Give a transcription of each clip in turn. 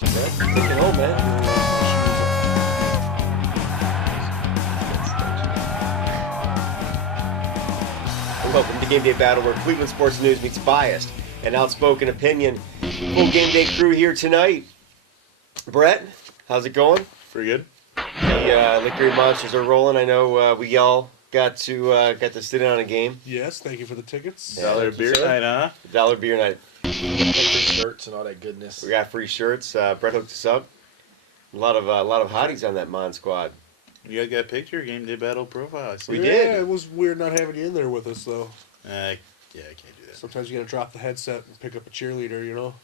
Brett, take it home, man. Welcome to Game Day Battle, where Cleveland sports news meets biased and outspoken opinion. Full Game Day crew here tonight. Brett, how's it going? Pretty good. The Liquor Monsters are rolling. I know we all got to sit in on a game. Yes, thank you for the tickets. Dollar beer night, huh? Dollar beer night. Free shirts and all that goodness. We got free shirts. Brett hooked us up. A lot of hotties on that Mon squad. You guys got a picture? Game Day Battle profile. I see. We Yeah, did. it was weird not having you in there with us, though. Yeah, I can't do that. Sometimes you gotta drop the headset and pick up a cheerleader, you know?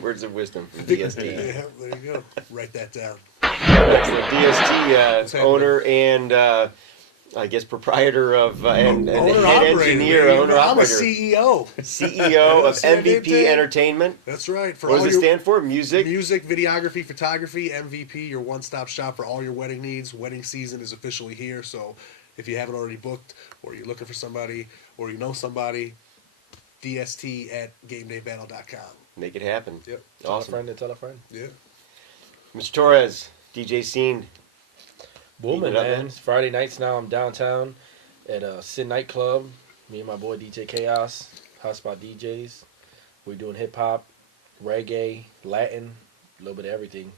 Words of wisdom from DST. Yeah, there you go. Write that down. DST owner and I guess proprietor of and head engineer, man. owner I'm a operator, CEO. CEO of See what I did MVP there? Entertainment. That's right. For What all does it your stand for? Music. videography, photography, MVP, your one-stop shop for all your wedding needs. Wedding season is officially here, so if you haven't already booked, or you're looking for somebody, or you know somebody, DST at GameDayBattle.com. Make it happen. Yep. Awesome. Tell a friend. Yeah. Mr. Torres, DJ Scene. Booming, Keep it up, man. man. It's Friday nights now. I'm downtown at Sin Nightclub. Me and my boy DJ Chaos, Hotspot DJs. We're doing hip-hop, reggae, Latin, a little bit of everything.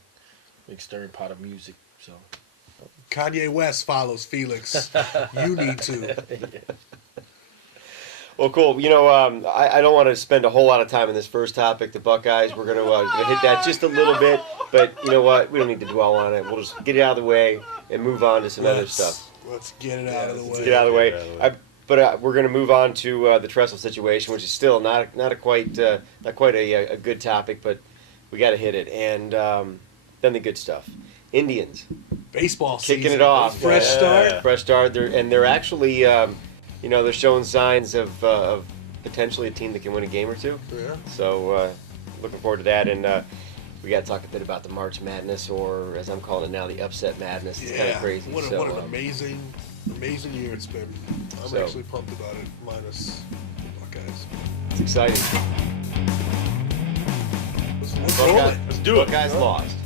Big stirring pot of music, so. Kanye West follows Felix. You need to. Well, cool. You know, I don't want to spend a whole lot of time on this first topic, the Buckeyes. We're going to hit that just a little bit, but you know what? We don't need to dwell on it. We'll just get it out of the way and move on to some other stuff. Let's get it out of the way. Get out of the way. But we're going to move on to the Tressel situation, which is still not quite a good topic, but we got to hit it. And then the good stuff. Indians Baseball kicking season. it off. Fresh start. Fresh start. They're actually, they're showing signs of potentially a team that can win a game or two. Yeah. So looking forward to that. And we got to talk a bit about the March Madness, or as I'm calling it now, the Upset Madness. It's kind of crazy. What an amazing year it's been. I'm actually pumped about it, minus the Buckeyes. It's exciting. Let's roll it. Let's do it. Buckeyes lost.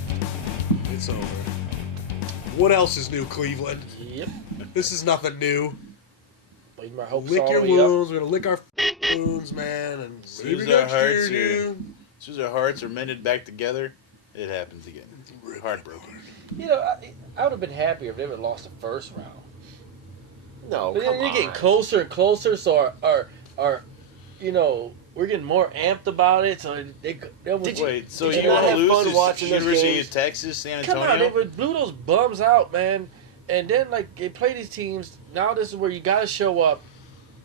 It's over. What else is new, Cleveland? Yep. This is nothing new. Bleeding my hopes Lick all your the way up. wounds. We're gonna lick our wounds, man. And Soon maybe as our next hearts year, are- dude. As soon as our hearts are mended back together, it happens again. Heartbroken. You know, I would have been happier if they would have lost the first round. No, But come then you're getting on. closer and closer, so our we're getting more amped about it. So they was, Did you- Wait, so did you you not want to have lose fun to watching those University games? of Texas, San come Antonio? on, they blew those bums out, man. And then like they play these teams. Now this is where you gotta show up,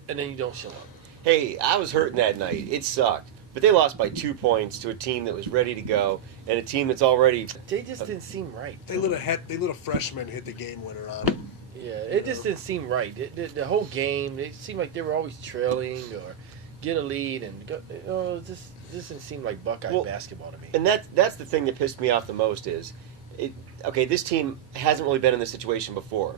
and then you don't show up. Hey, I was hurting that night. It sucked. But they lost by 2 points to a team that was ready to go, and a team that's already... They just didn't seem right. They let a freshman hit the game winner on them. Yeah, it just didn't seem right. The whole game, it seemed like they were always trailing or get a lead, and go, this didn't seem like Buckeye basketball to me. And that's the thing that pissed me off the most is, this team hasn't really been in this situation before.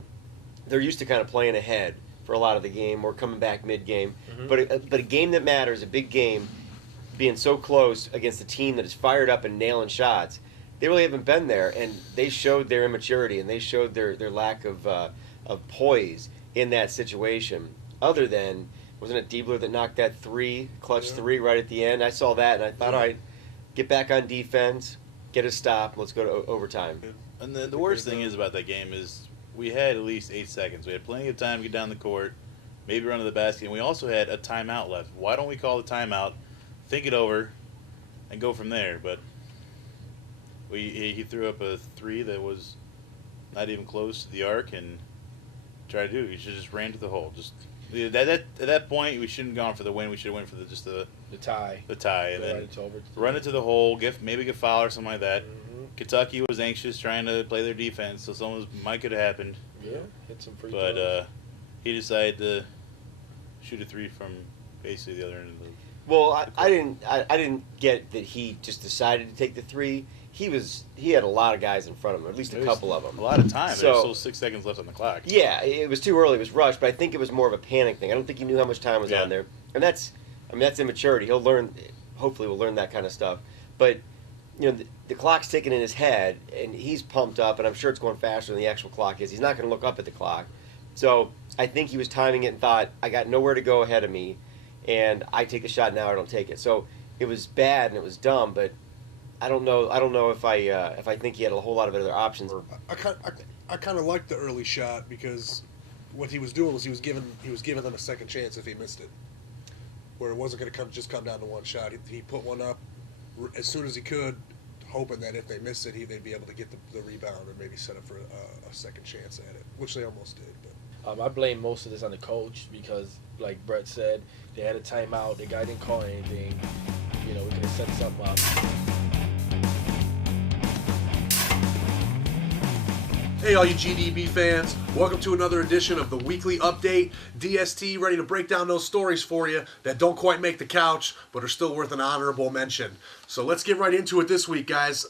They're used to kind of playing ahead for a lot of the game or coming back mid-game. Mm-hmm. But a game that matters, a big game, being so close against a team that is fired up and nailing shots, they really haven't been there, and they showed their immaturity and they showed their lack of poise in that situation. Other than, wasn't it Diebler that knocked that clutch three right at the end? I saw that and I thought, all right, get back on defense, get a stop, let's go to overtime. And the worst thing is about that game is we had at least 8 seconds. We had plenty of time to get down the court, maybe run to the basket, and we also had a timeout left. Why don't we call the timeout, think it over, and go from there? But he threw up a three that was not even close to the arc and tried to do it. He should just ran to the hole. Just at that point, we shouldn't have gone for the win. We should have went for the tie. The tie, and Right, then it's over. run it to the hole, maybe get foul or something like that. Mm-hmm. Kentucky was anxious, trying to play their defense, so something might could have happened. Yeah, hit some free But throws. he decided to shoot a three from basically the other end of the. Well, I didn't get that he just decided to take the three. He had a lot of guys in front of him, or at least a couple of them. A lot of time. So- There was still 6 seconds left on the clock. Yeah, it was too early. It was rushed, but I think it was more of a panic thing. I don't think he knew how much time was Yeah. on there, and that's immaturity. He'll learn. hopefully will learn that kind of stuff. But the clock's ticking in his head, and he's pumped up, and I'm sure it's going faster than the actual clock is. He's not going to look up at the clock. So I think he was timing it and thought, I got nowhere to go ahead of me, and I take the shot now or I don't take it. So it was bad and it was dumb, but I don't know if I think he had a whole lot of other options. I kind of liked the early shot because what he was doing was he was giving them a second chance if he missed it, where it wasn't going to just come down to one shot. He put one up as soon as he could, hoping that if they missed it, they'd be able to get the rebound and maybe set up for a second chance at it, which they almost did. But I blame most of this on the coach because, like Brett said, they had a timeout. The guy didn't call anything. We could have set something up. Hey, all you GDB fans. Welcome to another edition of the Weekly Update. DST ready to break down those stories for you that don't quite make the couch, but are still worth an honorable mention. So let's get right into it this week, guys.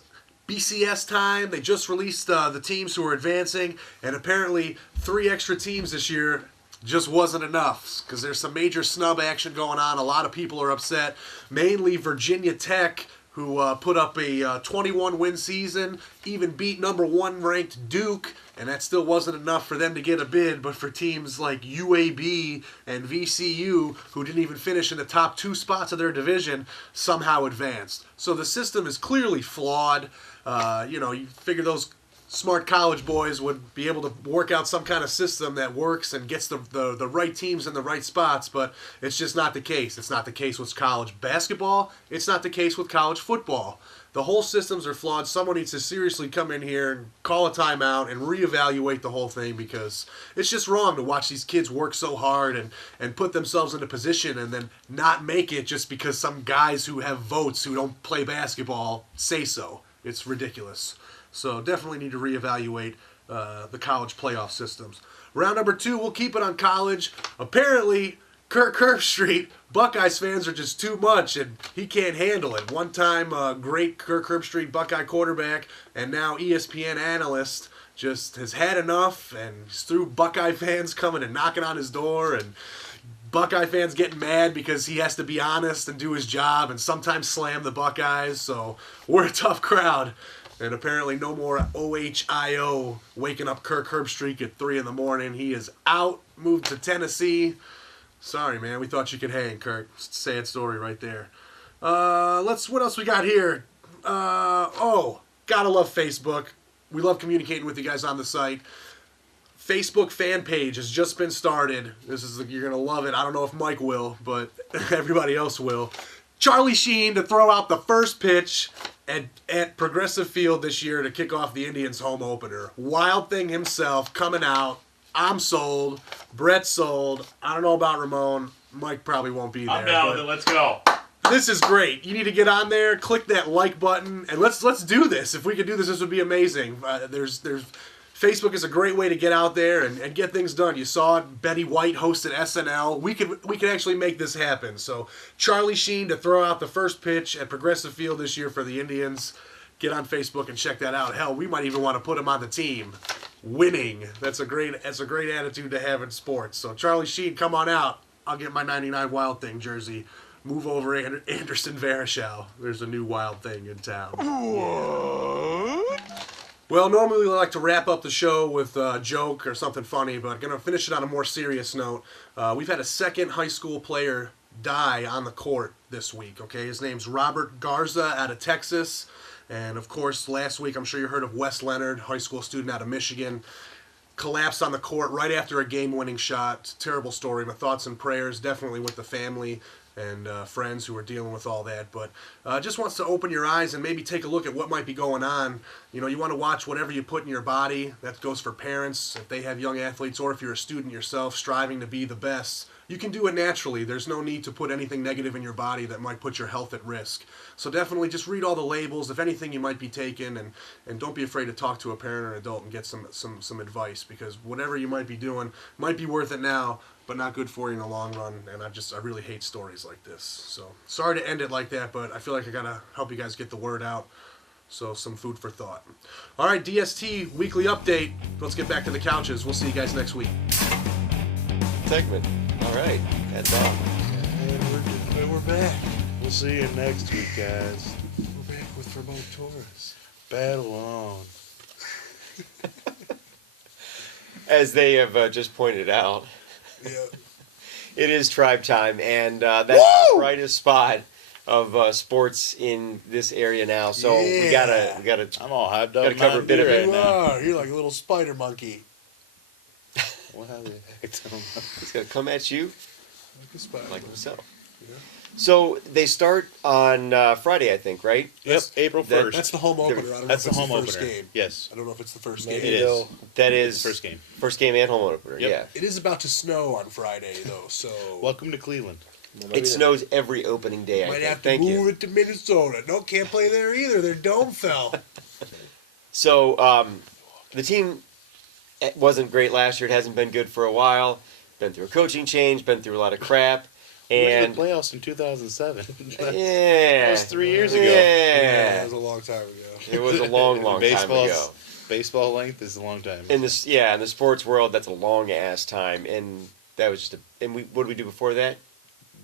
BCS time. They just released the teams who are advancing, and apparently 3 extra teams this year just wasn't enough because there's some major snub action going on. A lot of people are upset, mainly Virginia Tech, who put up a 21-win season, even beat number 1 ranked Duke, and that still wasn't enough for them to get a bid, but for teams like UAB and VCU, who didn't even finish in the top 2 spots of their division, somehow advanced. So the system is clearly flawed. You figure those smart college boys would be able to work out some kind of system that works and gets the right teams in the right spots, but it's just not the case. It's not the case with college basketball. It's not the case with college football. The whole systems are flawed. Someone needs to seriously come in here and call a timeout and reevaluate the whole thing because it's just wrong to watch these kids work so hard and put themselves in a position and then not make it just because some guys who have votes who don't play basketball say so. It's ridiculous. So definitely need to reevaluate the college playoff systems. Round number 2, we'll keep it on college. Apparently, Kirk Herbstreit, Buckeyes fans are just too much, and he can't handle it. One time, great Kirk Herbstreit Buckeye quarterback, and now ESPN analyst, just has had enough, and he's through Buckeye fans coming and knocking on his door, and Buckeye fans getting mad because he has to be honest and do his job and sometimes slam the Buckeyes, so we're a tough crowd. And apparently no more OHIO waking up Kirk Herbstreit at 3 in the morning. He is out, moved to Tennessee. Sorry, man. We thought you could hang, Kirk. Sad story right there. What else we got here? Gotta love Facebook. We love communicating with you guys on the site. Facebook fan page has just been started. You're gonna love it. I don't know if Mike will, but everybody else will. Charlie Sheen to throw out the first pitch at Progressive Field this year to kick off the Indians' home opener. Wild Thing himself coming out. I'm sold. Brett's sold. I don't know about Ramon. Mike probably won't be there. I'm down with it. Let's go. This is great. You need to get on there, click that like button, and let's do this. If we could do this, this would be amazing. Facebook is a great way to get out there and get things done. You saw it. Betty White hosted SNL. We could actually make this happen. So Charlie Sheen to throw out the first pitch at Progressive Field this year for the Indians. Get on Facebook and check that out. Hell, we might even want to put him on the team. Winning. That's a great attitude to have in sports. So Charlie Sheen, come on out. I'll get my 99 Wild Thing jersey. Move over Anderson Varejao. There's a new Wild Thing in town. What? Well, normally we like to wrap up the show with a joke or something funny, but I'm going to finish it on a more serious note. We've had a second high school player die on the court this week, okay? His name's Robert Garza out of Texas. And, of course, last week I'm sure you heard of Wes Leonard, high school student out of Michigan. Collapsed on the court right after a game-winning shot. Terrible story. My thoughts and prayers definitely with the family and friends who are dealing with all that, but just wants to open your eyes and maybe take a look at what might be going on. You want to watch whatever you put in your body. That goes for parents if they have young athletes, or if you're a student yourself striving to be the best. You can do it naturally. There's no need to put anything negative in your body that might put your health at risk. So definitely just read all the labels, if anything you might be taking, and don't be afraid to talk to a parent or an adult and get some advice, because whatever you might be doing might be worth it now, but not good for you in the long run, and I really hate stories like this. So sorry to end it like that, but I feel like I gotta help you guys get the word out. So some food for thought. All right, DST Weekly Update. Let's get back to the couches. We'll see you guys next week. Segment. All right. That's all. And we're back. We'll see you next week, guys. We're back with remote tours. Battle on. As they have just pointed out, Yeah. it is tribe time, and that's the brightest spot of sports in this area now. So we gotta. I'm all hyped up. Gotta cover a bit of it. You right now. are. You're like a little spider monkey. Wow, It's gonna come at you Like a spider like monkey. himself. Yeah. So they start on Friday, I think, right? Yep, April That- 1st. That's the home opener. I don't That's know the if it's home the first opener. game. Yes, I don't know if it's the first Maybe game. it they'll- is. That It's is the first game. First game and home opener. Yep. Yeah. It is about to snow on Friday, though, so Welcome to Cleveland. It snows every opening day. I might think. have to Thank move you. it to Minnesota. No, can't play there either. Their dome fell. So the team wasn't great last year. It hasn't been good for a while. Been through a coaching change. Been through a lot of crap. We went And to the playoffs in 2007. yeah, That was 3 years ago. Yeah, Yeah, that was a long time ago. it was a long time ago. Baseball length is a long time. In this, yeah, in the sports world, that's a long ass time, and that was just a. And what did we do before that?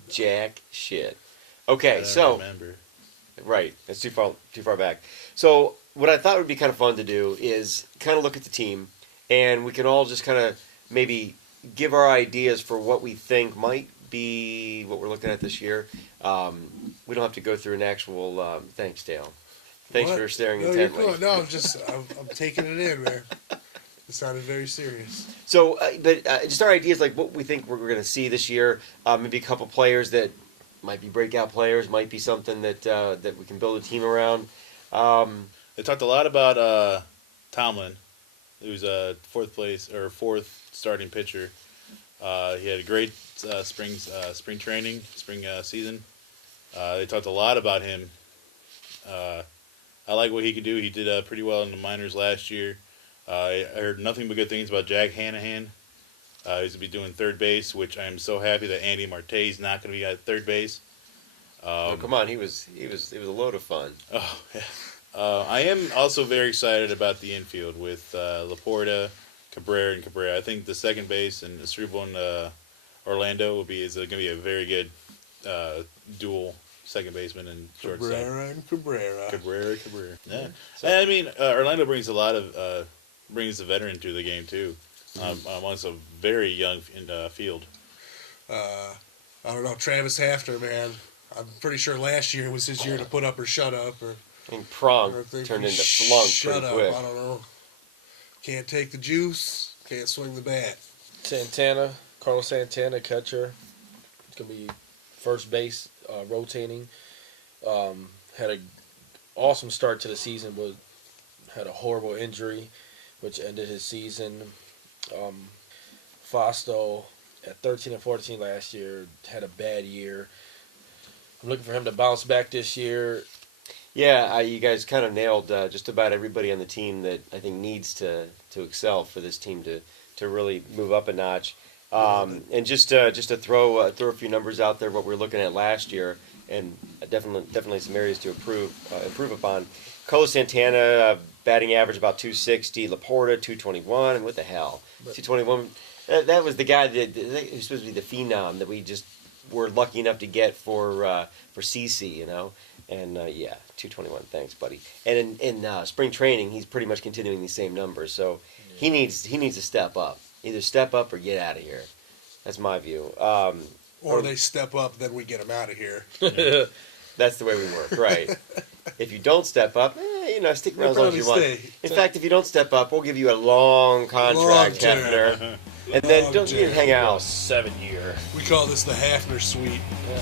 Jack shit. Okay, I so remember. right, that's too far back. So what I thought would be kind of fun to do is kind of look at the team, and we can all just kind of maybe give our ideas for what we think might be what we're looking at this year. We don't have to go through an actual. Thanks, Dale. Thanks What? for staring No, you're intently. cool. No, I'm taking it in, man. It sounded very serious. So, but just our ideas, like what we think we're going to see this year. Maybe a couple players that might be breakout players, might be something that that we can build a team around. They talked a lot about Tomlin, who's fourth starting pitcher. He had a great spring season. They talked a lot about him. I like what he could do. He did pretty well in the minors last year. I heard nothing but good things about Jack Hanahan. He's going to be doing third base, which I am so happy that Andy Marte is not going to be at third base. Oh, come on, it was a load of fun. Oh, yeah. I am also very excited about the infield with Laporta, Cabrera, and Cabrera. I think the second base and Asdrubal and Orlando is going to be a very good dual second baseman and shortstop. Cabrera and Cabrera. Cabrera. Yeah. So- I mean, Orlando brings a lot of brings the veteran to the game too, amongst a very young field. I don't know, Travis Hafner, man. I'm pretty sure last year was his year to put up or shut up. Or I think Prong I think turned he into Flunk shut pretty up. quick. I don't know. Can't take the juice. Can't swing the bat. Carlos Santana, catcher. It's gonna be first base, rotating. Had an awesome start to the season, but had a horrible injury, which ended his season. Fasto at 13 and 14 last year had a bad year. I'm looking for him to bounce back this year. Yeah, you guys kind of nailed just about everybody on the team that I think needs to excel for this team to really move up a notch. And just to throw a few numbers out there, what we were looking at last year, and definitely some areas to improve upon. Carlos Santana batting average about 260, Laporta 221. What the hell, 221? That was the guy that was supposed to be the phenom that we just were lucky enough to get for CC, you know. And yeah, 221. Thanks, buddy. And in spring training, he's pretty much continuing these same numbers. So he needs to step up. Either step up or get out of here. That's my view. Or they step up, then we get them out of here. That's the way we work, right? If you don't step up, stick around as long as you want. Stay. In fact, if you don't step up, we'll give you a long contract, Long term. Hefner. And then don't you hang out. 7 year. We call this the Hafner Suite. Yeah.